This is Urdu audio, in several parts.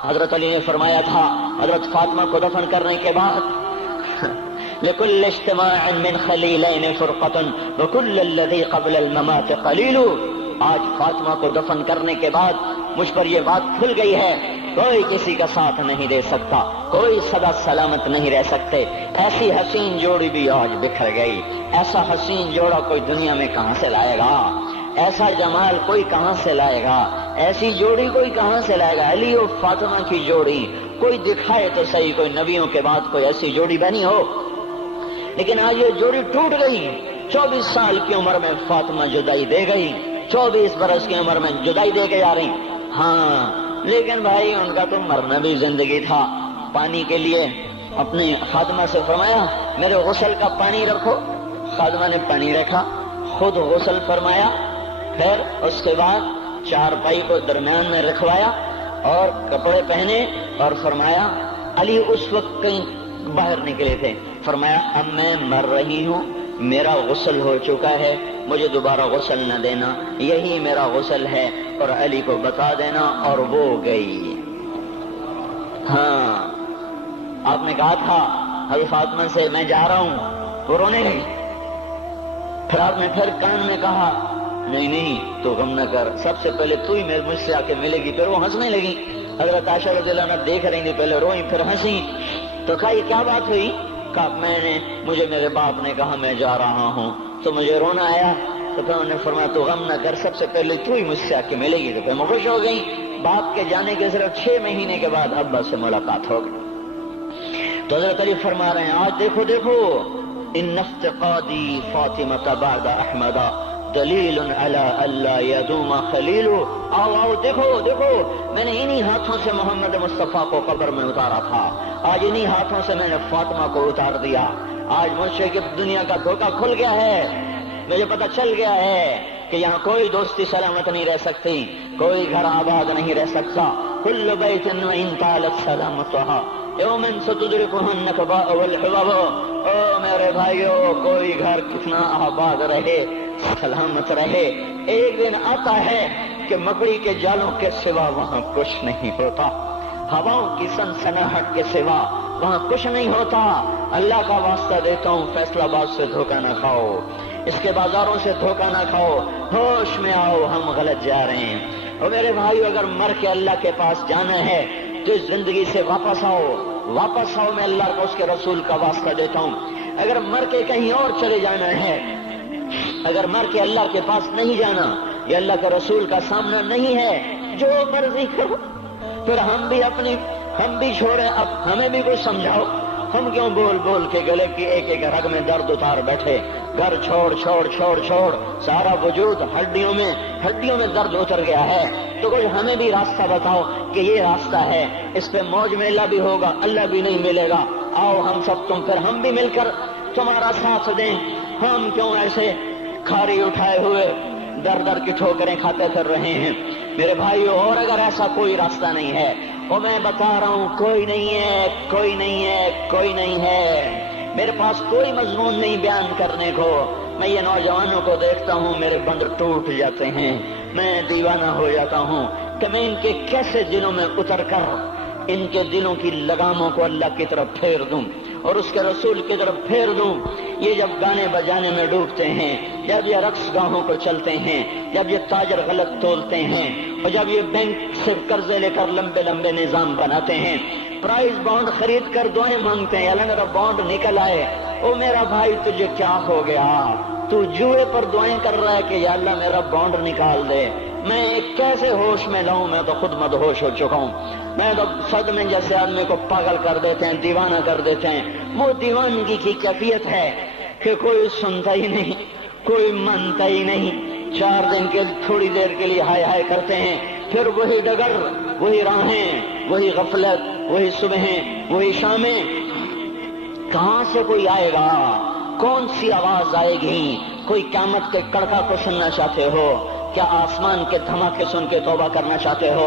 حضرت علی نے فرمایا تھا حضرت فاطمہ کو دفن کرنے کے بعد لِكُلِّ اجْتِمَاعٍ مِّن خَلِيلَيْنِ فُرْقَةٌ وَكُلَّ الَّذِي قَبْلَ الْمَمَاتِ قَلِيلٌ۔ آج فاطمہ کو دفن کرنے کے بعد مجھ پر یہ بات کھل گئی ہے، کوئی کسی کا ساتھ نہیں دے سکتا، کوئی سدا سلامت نہیں رہ سکتے۔ ایسی حسین جوڑی بھی آج بکھر گئی، ایسا حسین جوڑا کوئی دنیا میں کہاں سے لائے گا، ایسا جمال کوئی کہاں سے لائے گا، ایسی جوڑی کوئی کہاں سے لائے گا۔ علی و فاطمہ کی جوڑی کوئی دکھائے تو صحیح، کوئی نبیوں کے بعد کوئی ایسی جوڑی بنی ہو، لیکن آج یہ جوڑی ٹوٹ گئی۔ 24 سال کی عمر میں فاطمہ جدائی دے گئی، 24 برس کی عمر میں جدائی دے کے جا رہی۔ ہاں لیکن بھائی ان کا تو مرنا بھی زندگی تھا۔ پانی کے لیے اپنے خادمہ سے فرمایا میرے غسل کا پانی رکھو، خادمہ نے پانی رکھا، خود غسل فرمایا، پھر اس کے بعد چارپائی کو درمیان میں رکھوایا اور کپڑے پہنے اور فرمایا، علی اس وقت کہیں باہر نکلے تھے، فرمایا اب میں مر رہی ہوں، میرا غسل ہو چکا ہے، مجھے دوبارہ غسل نہ دینا، یہی میرا غسل ہے اور علی کو بتا دینا، اور وہ گئی۔ ہاں آپ نے کہا تھا حضرت فاطمہ سے میں جا رہا ہوں، وہ رونے لگی، پھر آپ نے پھر کان میں کہا نہیں نہیں تو غم نہ کر، سب سے پہلے تو ہی مجھ سے آ کے ملے گی۔ پھر وہ ہنسنے لگی، حضرت عائشہ رضی اللہ عنہا دیکھ رہی تھی، پہلے روئی پھر ہنسی، تو کہا یہ کیا بات ہوئی؟ کہا مجھے میرے باپ نے کہا میں جا رہا ہوں تو مجھے رونا آیا، تو پھر انہوں نے فرمایا تو غم نہ کر، سب سے پہلے تو ہی مجھ سے آ کے ملے گی۔ تو پھر میں خوش ہو گئی۔ باپ کے جانے کے صرف 6 مہینے کے بعد ابا سے ملاقات ہو گئی۔ تو حضرت علی فرما رہے ہیں آج دیکھو دیکھو ان افتقادی فاطمہ بعد احمد دلیل علی اللہ یدوم خلیل۔ آؤ آؤ دیکھو دیکھو، میں نے انہی ہاتھوں سے محمد مصطفیٰ کو قبر میں اتارا تھا، آج انہی ہاتھوں سے میں نے فاطمہ کو اتار دیا۔ آج مجھ سے کہ دنیا کا دھوکہ کھل گیا ہے، مجھے پتہ چل گیا ہے کہ یہاں کوئی دوستی سلامت نہیں رہ سکتی، کوئی گھر آباد نہیں رہ سکتا۔ کل بیت وإن طالت سلامتها یوم ستدرکها النکباء والحباب۔ او میرے بھائیو، کوئی گھر کتنا آباد رہے، سلامت رہے، ایک دن آتا ہے کہ مکڑی کے جالوں کے سوا وہاں کچھ نہیں ہوتا، ہواؤں کی سنسناہٹ کے سوا وہاں کچھ نہیں ہوتا۔ اللہ کا واسطہ دیتا ہوں فیصل آباد سے دھوکہ نہ کھاؤ، اس کے بازاروں سے دھوکہ نہ کھاؤ، ہوش میں آؤ، ہم غلط جا رہے ہیں۔ اور میرے بھائیو، اگر مر کے اللہ کے پاس جانا ہے تو اس زندگی سے واپس آؤ، واپس آؤ، میں اللہ کو اس کے رسول کا واسطہ دیتا ہوں۔ اگر مر کے کہیں اور چلے جانا ہے، اگر مر کے اللہ کے پاس نہیں جانا یا اللہ کے رسول کا سامنا نہیں ہے، جو مرضی کرو، پھر ہم بھی چھوڑیں، اب ہمیں بھی کچھ سمجھاؤ، ہم کیوں بول بول کے گلے کی ایک ایک رگ میں درد اتار بیٹھے، گھر چھوڑ چھوڑ چھوڑ چھوڑ، سارا وجود ہڈیوں میں درد اتر گیا ہے، تو کوئی ہمیں بھی راستہ بتاؤ کہ یہ راستہ ہے، اس پہ موج میلہ بھی ہوگا، اللہ بھی نہیں ملے گا، آؤ ہم سب پھر ہم بھی مل کر تمہارا ساتھ دیں۔ ہم کیوں ایسے کھاری اٹھائے ہوئے در در کی ٹھوکریں کھاتے پھر رہے ہیں؟ میرے بھائیو، اور اگر ایسا کوئی راستہ نہیں ہے، اور میں بتا رہا ہوں کوئی نہیں ہے، کوئی نہیں ہے، کوئی نہیں ہے، میرے پاس کوئی مضمون نہیں بیان کرنے کو۔ میں یہ نوجوانوں کو دیکھتا ہوں، میرے بند ٹوٹ جاتے ہیں، میں دیوانہ ہو جاتا ہوں کہ میں ان کے کیسے دلوں میں اتر کر ان کے دلوں کی لگاموں کو اللہ کی طرف پھیر دوں اور اس کے رسول کی طرف پھیر دوں۔ یہ جب گانے بجانے میں ڈوبتے ہیں، جب یہ رقص گاہوں پر چلتے ہیں، جب یہ تاجر غلط تولتے ہیں، اور جب یہ بینک سے قرضے لے کر لمبے لمبے نظام بناتے ہیں، پرائز بانڈ خرید کر دعائیں مانگتے ہیں اللہ میرا بانڈ نکل آئے، او میرا بھائی تجھے کیا ہو گیا؟ تو جوئے پر دعائیں کر رہا ہے کہ یا اللہ میرا بانڈ نکال دے۔ میں کیسے ہوش میں لاؤں؟ میں تو خود مدہوش ہو چکا ہوں۔ میں تو صدمے جیسے آدمی کو پاگل کر دیتے ہیں، دیوانہ کر دیتے ہیں۔ وہ دیوانگی کی کیفیت ہے کہ کوئی سنتا ہی نہیں، کوئی مانتا ہی نہیں، 4 دن کے تھوڑی دیر کے لیے ہائے ہائے کرتے ہیں، پھر وہی ڈگر، وہی راہیں، وہی غفلت، وہی صبحیں، وہی شامیں۔ کہاں سے کوئی آئے گا؟ کون سی آواز آئے گی؟ کوئی قیامت کے کڑکا کو سننا چاہتے ہو؟ کیا آسمان کے دھماکے سن کے توبہ کرنا چاہتے ہو؟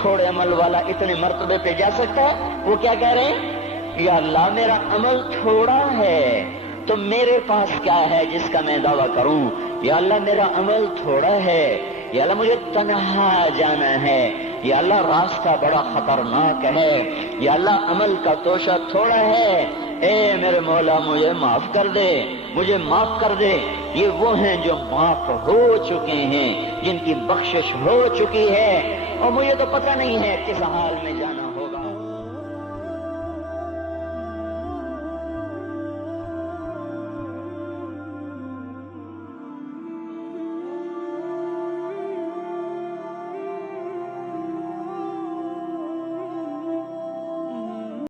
تھوڑے عمل والا اتنے مرتبے پہ جا سکتا ہے؟ وہ کیا کہہ رہے ہیں؟ یا اللہ میرا عمل تھوڑا ہے تو میرے پاس کیا ہے جس کا میں دعویٰ کروں؟ یا اللہ میرا عمل تھوڑا ہے، یا اللہ مجھے تنہا جانا ہے، یا اللہ راستہ بڑا خطرناک ہے، یا اللہ عمل کا توشہ تھوڑا ہے، اے میرے مولا مجھے معاف کر دے، مجھے معاف کر دے۔ یہ وہ ہیں جو معاف ہو چکے ہیں، جن کی بخشش ہو چکی ہے، اور مجھے تو پتہ نہیں ہے کس حال میں